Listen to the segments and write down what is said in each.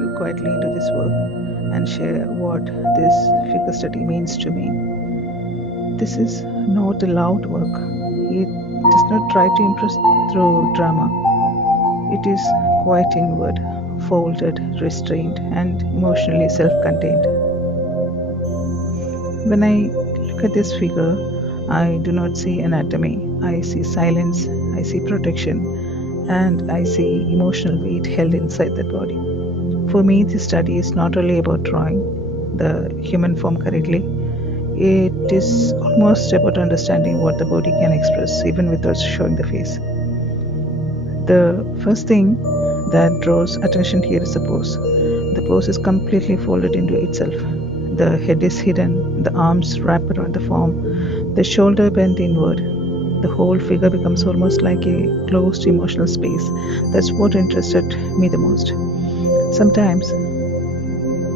you quietly into this work and share what this figure study means to me. This is not a loud work. It does not try to impress through drama. It is quite inward, folded, restrained, and emotionally self contained. When I look at this figure, I do not see anatomy. I see silence, I see protection, and I see emotional weight held inside that body. For me, this study is not only about drawing the human form correctly, it is almost about understanding what the body can express even without showing the face. The first thing that draws attention here is the pose. The pose is completely folded into itself. The head is hidden, the arms wrap around the form, the shoulder bent inward. The whole figure becomes almost like a closed emotional space. That's what interested me the most. Sometimes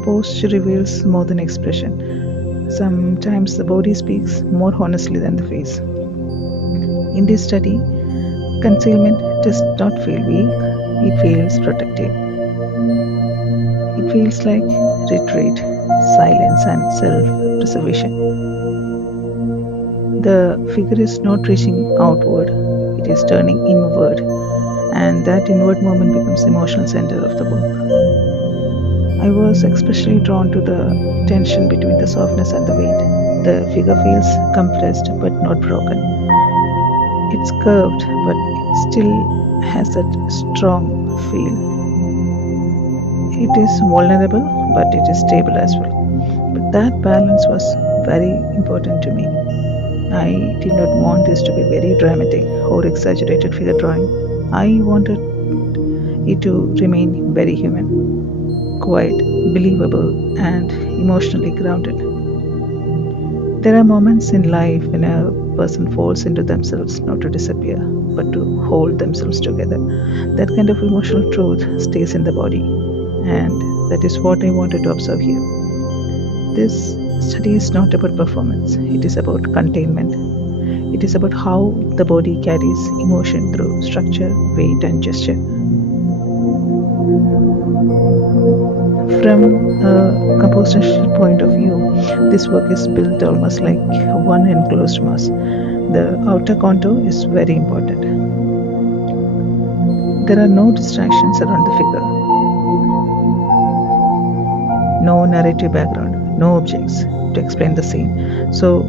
posture reveals more than expression. Sometimes the body speaks more honestly than the face. In this study, concealment does not feel weak, it feels protective. It feels like retreat, silence, and self preservation. The figure is not reaching outward, it is turning inward, and that inward moment becomes the emotional center of the book. I was especially drawn to the tension between the softness and the weight. The figure feels compressed but not broken. It's curved, but it still has that strong feel. It is vulnerable, but it is stable as well. But that balance was very important to me. I did not want this to be very dramatic or exaggerated figure drawing. I wanted it to remain very human, quiet, believable, and emotionally grounded. There are moments in life when a person falls into themselves not to disappear, but to hold themselves together. That kind of emotional truth stays in the body, and that is what I wanted to observe here. This study is not about performance, it is about containment. It is about how the body carries emotion through structure, weight, and gesture. From a compositional point of view, this work is built almost like one enclosed mass. The outer contour is very important. There are no distractions around the figure, no narrative background, no objects to explain the scene. So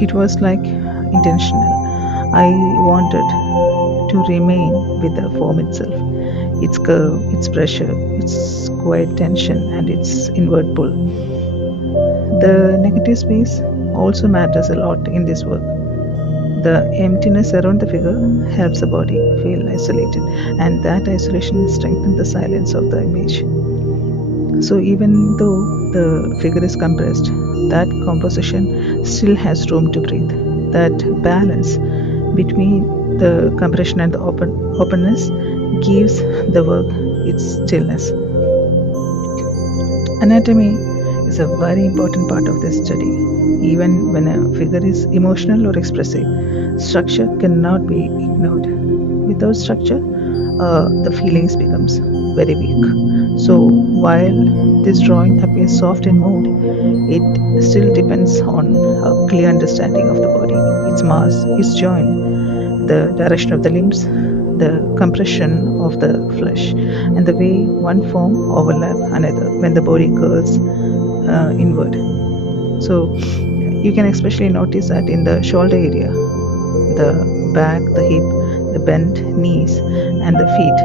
it was like intentional. I wanted to remain with the form itself, its curve, its pressure, its quiet tension, and its inward pull. The negative space also matters a lot in this work. The emptiness around the figure helps the body feel isolated, and that isolation strengthens the silence of the image. So even though the figure is compressed, that composition still has room to breathe. That balance between the compression and the openness gives the work its stillness. Anatomy is a very important part of this study. Even when a figure is emotional or expressive, structure cannot be ignored. Without structure, the feelings becomes very weak. So while this drawing appears soft in mood, it still depends on a clear understanding of the body, its mass, its joint, the direction of the limbs, the compression of the flesh, and the way one form overlap another when the body curls inward. So you can especially notice that in the shoulder area, the back, the hip, the bent knees, and the feet.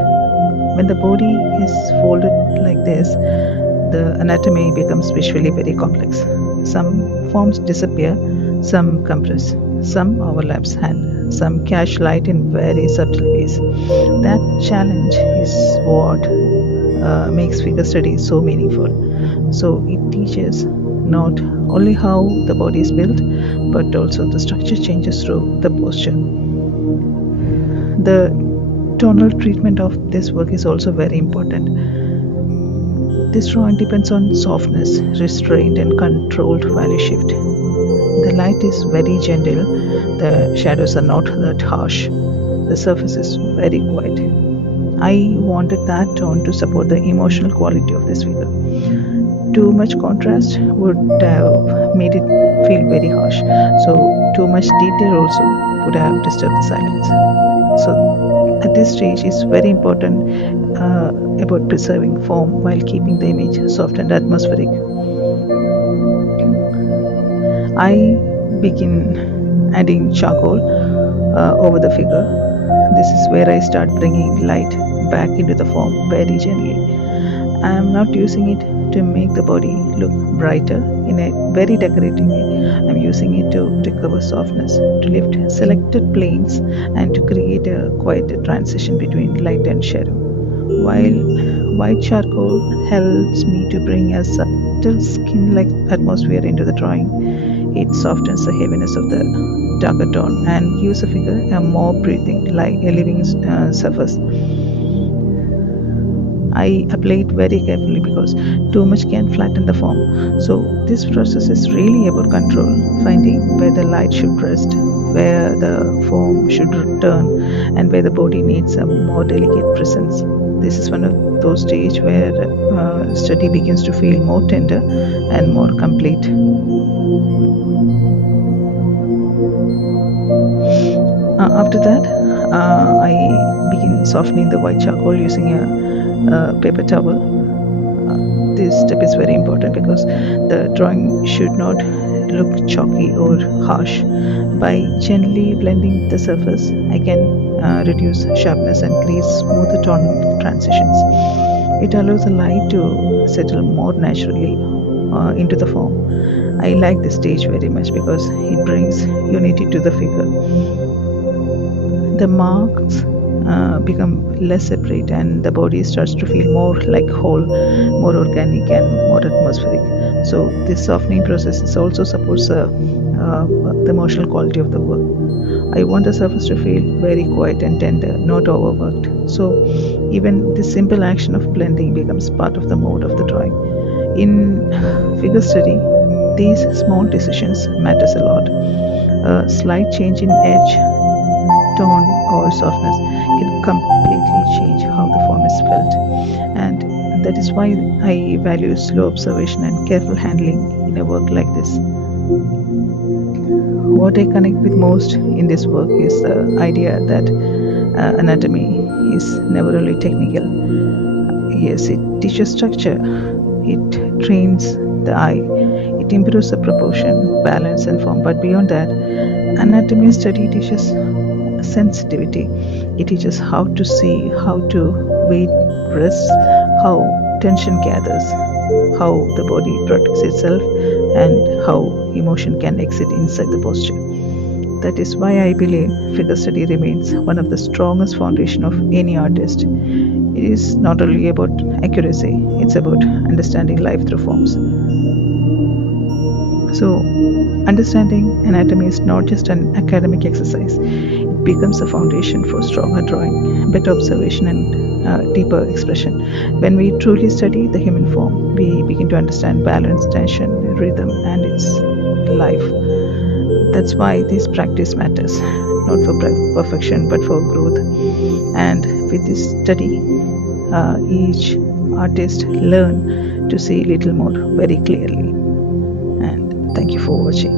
When the body is folded like this, the anatomy becomes visually very complex. Some forms disappear, some compress, some overlaps, and some catch light in very subtle ways. That challenge is what makes figure study so meaningful. So it teaches not only how the body is built, but also the structure changes through the posture. The tonal treatment of this work is also very important. This drawing depends on softness, restraint, and controlled value shift. The light is very gentle, the shadows are not that harsh, the surface is very quiet. I wanted that tone to support the emotional quality of this figure. Too much contrast would have made it feel very harsh. So, too much detail also would have disturbed the silence. So, at this stage, it's very important about preserving form while keeping the image soft and atmospheric. I begin adding charcoal over the figure. This is where I start bringing light back into the form very gently. I am not using it to make the body look brighter in a very decorative way. I'm using it to recover softness, to lift selected planes, and to create a quiet transition between light and shadow. While white charcoal helps me to bring a subtle skin like atmosphere into the drawing, it softens the heaviness of the darker tone and gives the figure a more breathing, like a living surface. I apply it very carefully because too much can flatten the form. So this process is really about control, finding where the light should rest, where the form should return, and where the body needs a more delicate presence. This is one of those stages where study begins to feel more tender and more complete. After that, I begin softening the white charcoal using a paper towel. This step is very important because the drawing should not look chalky or harsh. By gently blending the surface, I can reduce sharpness and create smoother tone transitions. It allows the light to settle more naturally into the form. I like this stage very much because it brings unity to the figure. The marks become less separate and the body starts to feel more like whole, more organic and more atmospheric. So this softening process also supports the emotional quality of the work. I want the surface to feel very quiet and tender, not overworked. So even this simple action of blending becomes part of the mode of the drawing. In figure study, these small decisions matters a lot. A slight change in edge, tone, or softness can completely change how the form is felt. And that is why I value slow observation and careful handling in a work like this. What I connect with most in this work is the idea that anatomy is never only technical. Yes, it teaches structure, it trains the eye, it improves the proportion, balance, and form. But beyond that, anatomy study teaches sensitivity. It teaches how to see, how to weight rests, how tension gathers, how the body protects itself, and how emotion can exit inside the posture. That is why I believe figure study remains one of the strongest foundation of any artist. It is not only about accuracy, it's about understanding life through forms. So, understanding anatomy is not just an academic exercise, it becomes a foundation for stronger drawing, better observation, and deeper expression. When we truly study the human form, we begin to understand balance, tension, rhythm, and its life. That's why this practice matters, not for perfection but for growth. And with this study, each artist learn to see little more very clearly. And thank you for watching.